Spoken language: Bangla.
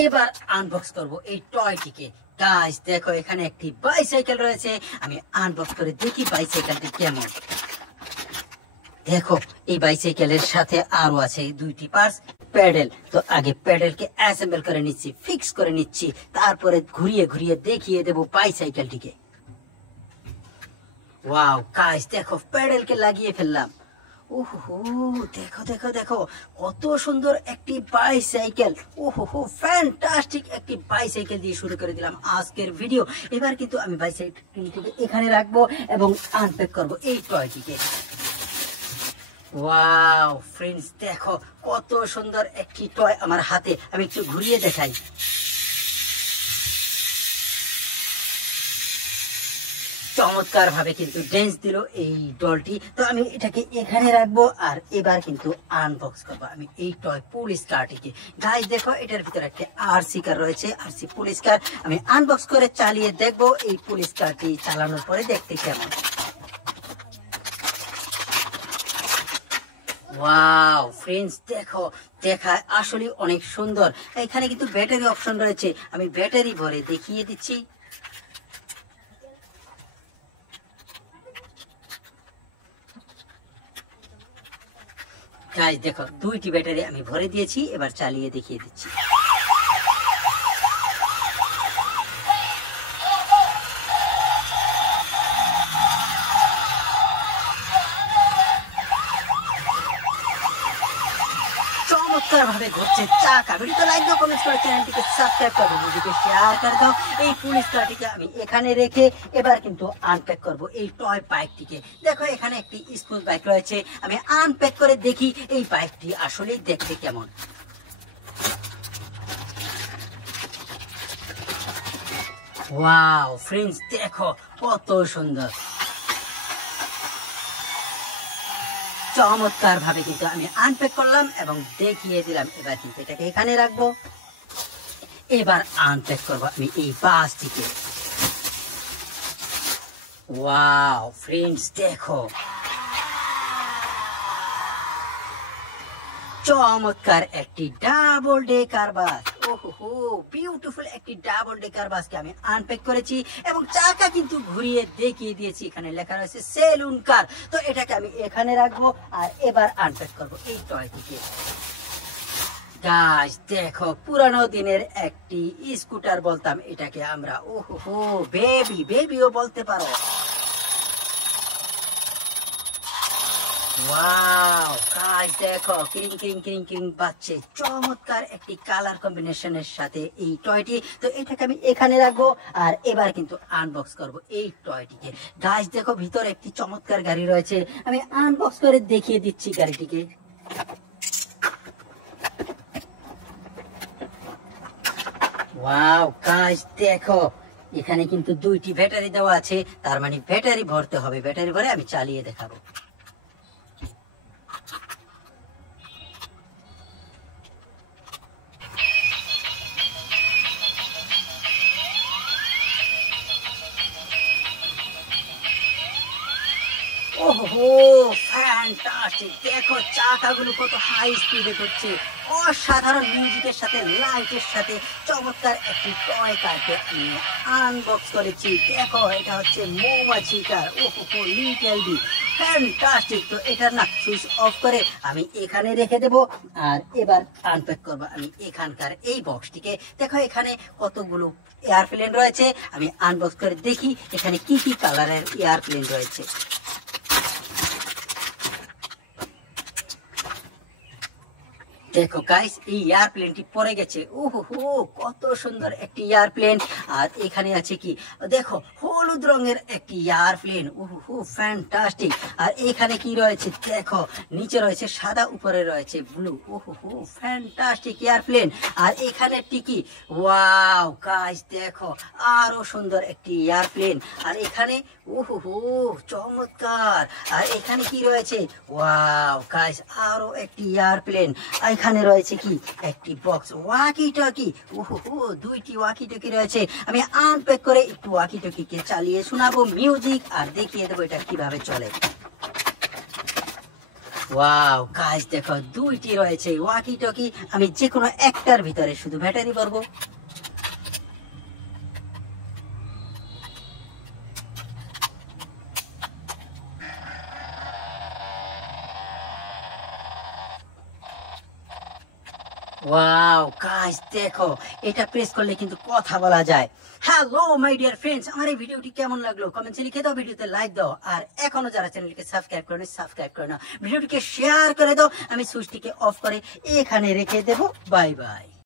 এবার আনবক্স করব এই টয়টিকে। গাইস দেখো এখানে একটি বাইসাইকেল রয়েছে, আমি আনবক্স করে দেখি বাইসাইকেলটি কেমন। দেখো এই বাইসাইকেলের সাথে আরো আছে দুইটি পার্টস, প্যাডেল। তো আগে প্যাডেলকে অ্যাসেম্বল করে নিচ্ছি, ফিক্স করে নিচ্ছি, তারপরে ঘুরিয়ে ঘুরিয়ে দেখিয়ে দেব বাইসাইকেলটিকে। ওয়াও গাইস দেখো প্যাডেলকে লাগিয়ে ফেললাম। ওহো দেখো দেখো দেখো কত সুন্দর একটি বাইসাইকেল। ওহো ফ্যান্টাস্টিক একটি বাইসাইকেল দিয়ে শুরু করে দিলাম আজকের ভিডিও। এবার কিন্তু আমি বাইসাইকেলটিকে এখানে রাখবো এবং আনপ্যাক করব এই টয়টিকে। ওয়াও ফ্রেন্ডস দেখো কত সুন্দর একটি টয় আমার হাতে, আমি একটু ঘুরিয়ে দেখাই। চমৎকার ভাবে কিন্তু ড্যান্স দিল এই ডলটি। তো আমি এটাকে এখানে রাখবো আর এবার কিন্তু আনবক্স করবো আমি এই টয় পুলিশ কারটিকে। গাইস দেখো এটার ভিতরে একটা আরসি কার রয়েছে, আরসি পুলিশ কার। আমি আনবক্স করে চালিয়ে দেখবো এই পুলিশ কারটি চালানোর পরে দেখতে কেমন। ওয়াও ফ্রেন্ডস দেখো দেখা আসলে অনেক সুন্দর। এখানে কিন্তু ব্যাটারি অপশন রয়েছে, আমি ব্যাটারি ভরে দেখিয়ে দিচ্ছি। গাইস দেখো দুইটি ব্যাটারি আমি ভরে দিয়েছি, এবার চালিয়ে দেখিয়ে দিচ্ছি। চমৎকার ভাবে ঘুরছে চাকা। ভিডিওতে লাইক দাও, কমেন্ট করো, চ্যানেলটিকে সাবস্ক্রাইব করো, ভিডিওকে শেয়ার করে দাও। এই পুলিশ কারটিকে আমি এখানে রেখে এবার কিন্তু আনপ্যাক করব এই টয় বাইকটিকে। দেখো এখানে একটি স্কুল বাইক রয়েছে, আমি আনপ্যাক করে দেখি এই বাইকটি আসলে দেখতে কেমন। ওয়াও ফ্রেন্ডস দেখো কত সুন্দর, চমৎকার ভাবে কিন্তু আমি আনপ্যাক করলাম এবং দেখিয়ে দিলাম। এবার কিন্তু এটাকে এখানে রাখবো, এবার আনপ্যাক করবো আমি এই বাসটিকে। ওয়াও ফ্রেন্ডস দেখো চমৎকার একটি ডাবল ডেকার বাস। ওহো বিউটিফুল একটি ডাবল ডেকার বাসকে আমি আনপ্যাক করেছি এবং চাকা কিন্তু ঘুরিয়ে দেখিয়ে দিয়েছি। এখানে লেখা রয়েছে সেলুন কার। তো এটাকে আমি এখানে রাখবো আর এবার আনপ্যাক করবো এই টয়টিকে। গাইস দেখো পুরানো দিনের একটি স্কুটার বলতাম এটাকে আমরা। ওহো বেবি, বেবিও বলতে পারো। ওয়াও গাইস দেখো ক্রিং ক্রিং ক্রিং ক্রিং বাজছে, চমৎকার একটি কালার কম্বিনেশনের সাথে এই টয়টি। তো এটাকে আমি এখানে রাখবো আর এবার কিন্তু আনবক্স করব এই টয়টিকে। গাইস দেখো ভিতরে একটি চমৎকার গাড়ি রয়েছে, আমি আনবক্স করে দেখিয়ে দিচ্ছি গাড়িটিকে। ওয়াও গাইস দেখো এখানে কিন্তু দুইটি ব্যাটারি দেওয়া আছে, তার মানে ব্যাটারি ভরতে হবে। ব্যাটারি ভরে আমি চালিয়ে দেখাবো। ওহো ফ্যান্টাস্টিক, দেখো চাকাগুলো কত হাই স্পিডে করছে, অসাধারণ মিউজিকের সাথে লাইটের সাথে চমৎকার একটি টয় কারকে আনবক্স করেছি। দেখো এটা হচ্ছে মৌমাছি কার। ওহো লিটল বি ফ্যান্টাস্টিক। তো এটার না সুইচ অফ করে আমি এখানে রেখে দেব আর এবার আনপ্যাক করবো আমি এখানকার এই বক্সটিকে। দেখো এখানে কতগুলো এয়ারপ্লেন রয়েছে, আমি আনবক্স করে দেখি এখানে কি কি কালারের এয়ারপ্লেন রয়েছে। দেখো গাইস এই এয়ারপ্লেনটি পড়ে গেছে। ওহো কত সুন্দর একটি এয়ারপ্লেন। আর এখানে আছে কি দেখো হলুদ রঙের একটি এয়ারপ্লেন। ওহো ফ্যান্টাস্টিক। আর এখানে কি রয়েছে দেখো নিচে রয়েছে সাদা, উপরে রয়েছে ব্লু। ওহো ফ্যান্টাস্টিক এয়ারপ্লেন। আর এখানে টিকি ওয়াও গাইস দেখো আরো সুন্দর একটি এয়ারপ্লেন। আর এখানে ওহো চমৎকার। আর এখানে কি রয়েছে ওয়াও গাইস আরো একটি এয়ারপ্লেন। এখানে রয়েছে কি একটি বক্স ওয়াকি টকি। ওহো দুইটি ওয়াকি টকি রয়েছে, আমি আনপ্যাক করে একটু ওয়াকি টকিকে চালিয়ে শোনাবো মিউজিক আর দেখিয়ে দেবো এটা কিভাবে চলে। ওয়াও গাইস দেখো দুইটি রয়েছে ওয়াকি টকি, আমি যে কোনো একটার ভিতরে শুধু ব্যাটারি ভরবো। ওয়াও গাইস দেখো এটা প্রেস করলে কিন্তু কথা বলা যায়। হ্যালো মাই ডিয়ার ফ্রেন্ডস, আমার এই ভিডিওটি কেমন লাগলো কমেন্টে লিখে দাও, ভিডিওতে লাইক দাও, আর এখনো যারা চ্যানেলটিকে সাবস্ক্রাইব করেনি সাবস্ক্রাইব করে নাও, ভিডিওটিকে শেয়ার করে দাও। আমি সুইচটিকে অফ করে এখানে রেখে দেবো। Bye bye.